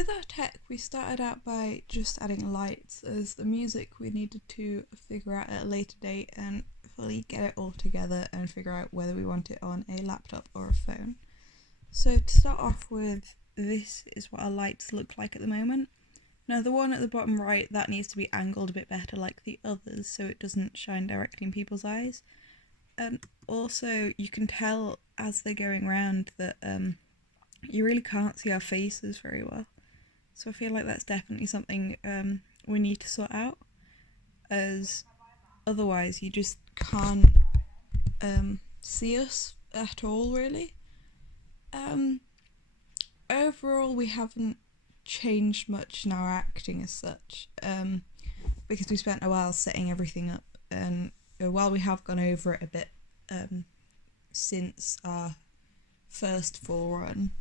with our tech, we started out by just adding lights, as the music we needed to figure out at a later date and fully get it all together and figure out whether we want it on a laptop or a phone. So to start off with, this is what our lights look like at the moment. Now the one at the bottom right, that needs to be angled a bit better like the others so it doesn't shine directly in people's eyes. And also you can tell as they're going around that you really can't see our faces very well. So I feel like that's definitely something we need to sort out, as otherwise you just can't see us at all, really. Overall, we haven't changed much in our acting as such, because we spent a while setting everything up, and while we have gone over it a bit since our first full run,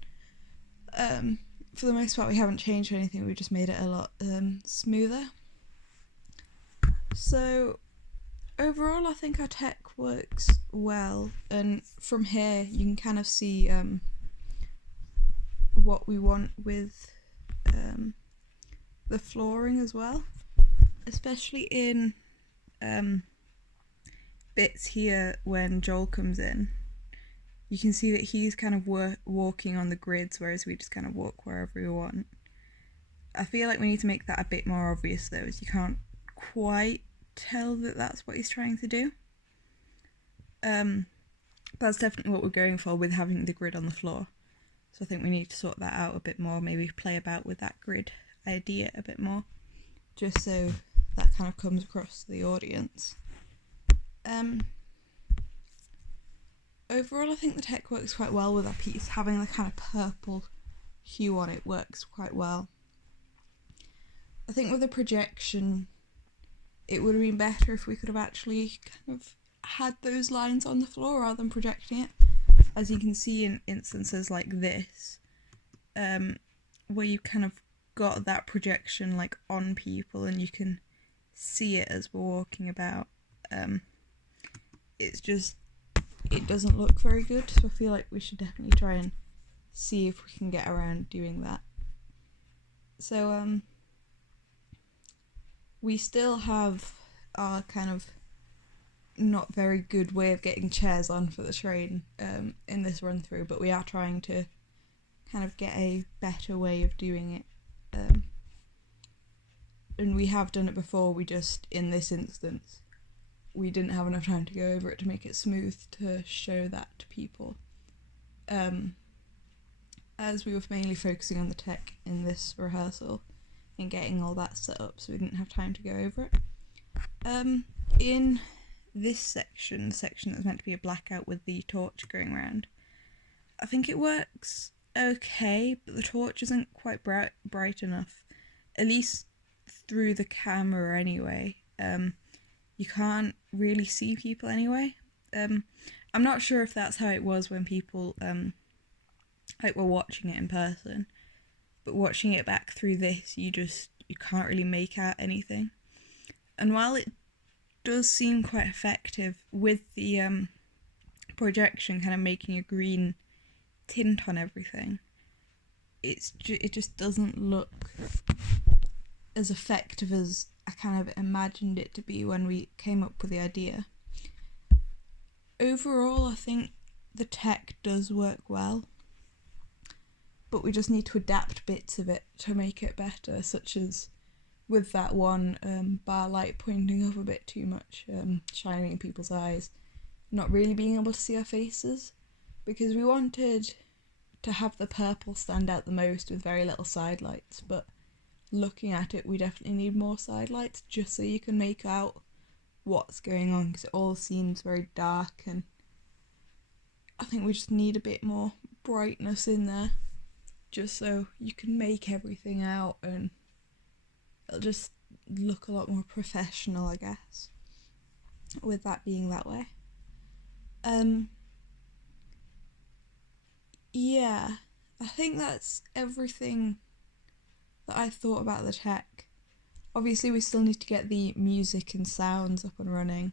for the most part we haven't changed anything, we've just made it a lot smoother. So overall I think our tech works well, and from here you can kind of see what we want with the flooring as well, especially in bits here when Joel comes in. You can see that he's kind of walking on the grids, whereas we just kind of walk wherever we want. I feel like we need to make that a bit more obvious though, as you can't quite tell that that's what he's trying to do. That's definitely what we're going for with having the grid on the floor. So I think we need to sort that out a bit more, maybe play about with that grid idea a bit more, just so that kind of comes across to the audience. Overall I think the tech works quite well with our piece. Having the kind of purple hue on it works quite well. I think with the projection it would have been better if we could have actually kind of had those lines on the floor rather than projecting it. As you can see in instances like this, where you kind of got that projection like on people and you can see it as we're walking about, it doesn't look very good, so I feel like we should definitely try and see if we can get around doing that. So we still have our kind of not very good way of getting chairs on for the train in this run through, but we are trying to kind of get a better way of doing it, and we have done it before. We just, in this instance, we didn't have enough time to go over it to make it smooth to show that to people, as we were mainly focusing on the tech in this rehearsal and getting all that set up, so we didn't have time to go over it. In this section, the section that's meant to be a blackout with the torch going around, I think it works okay, but the torch isn't quite bright enough, at least through the camera anyway. You can't really see people anyway. I'm not sure if that's how it was when people like were watching it in person, but watching it back through this, you can't really make out anything. And while it does seem quite effective with the projection kind of making a green tint on everything, it just doesn't look as effective as I kind of imagined it to be when we came up with the idea. Overall, I think the tech does work well, but we just need to adapt bits of it to make it better, such as with that one bar light pointing up a bit too much, shining in people's eyes, not really being able to see our faces, because we wanted to have the purple stand out the most with very little side lights, but looking at it we definitely need more side lights just so you can make out what's going on, because it all seems very dark, and I think we just need a bit more brightness in there just so you can make everything out and it'll just look a lot more professional, I guess, with that being that way. Yeah, I think that's everything that I thought about the tech. Obviously we still need to get the music and sounds up and running,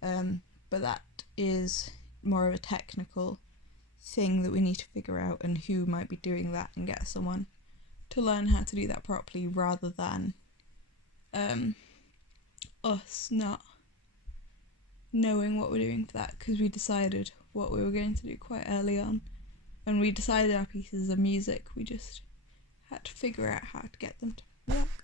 but that is more of a technical thing that we need to figure out, and who might be doing that and get someone to learn how to do that properly, rather than us not knowing what we're doing for that, because we decided what we were going to do quite early on. When we decided our pieces of music, we just had to figure out how to get them to work.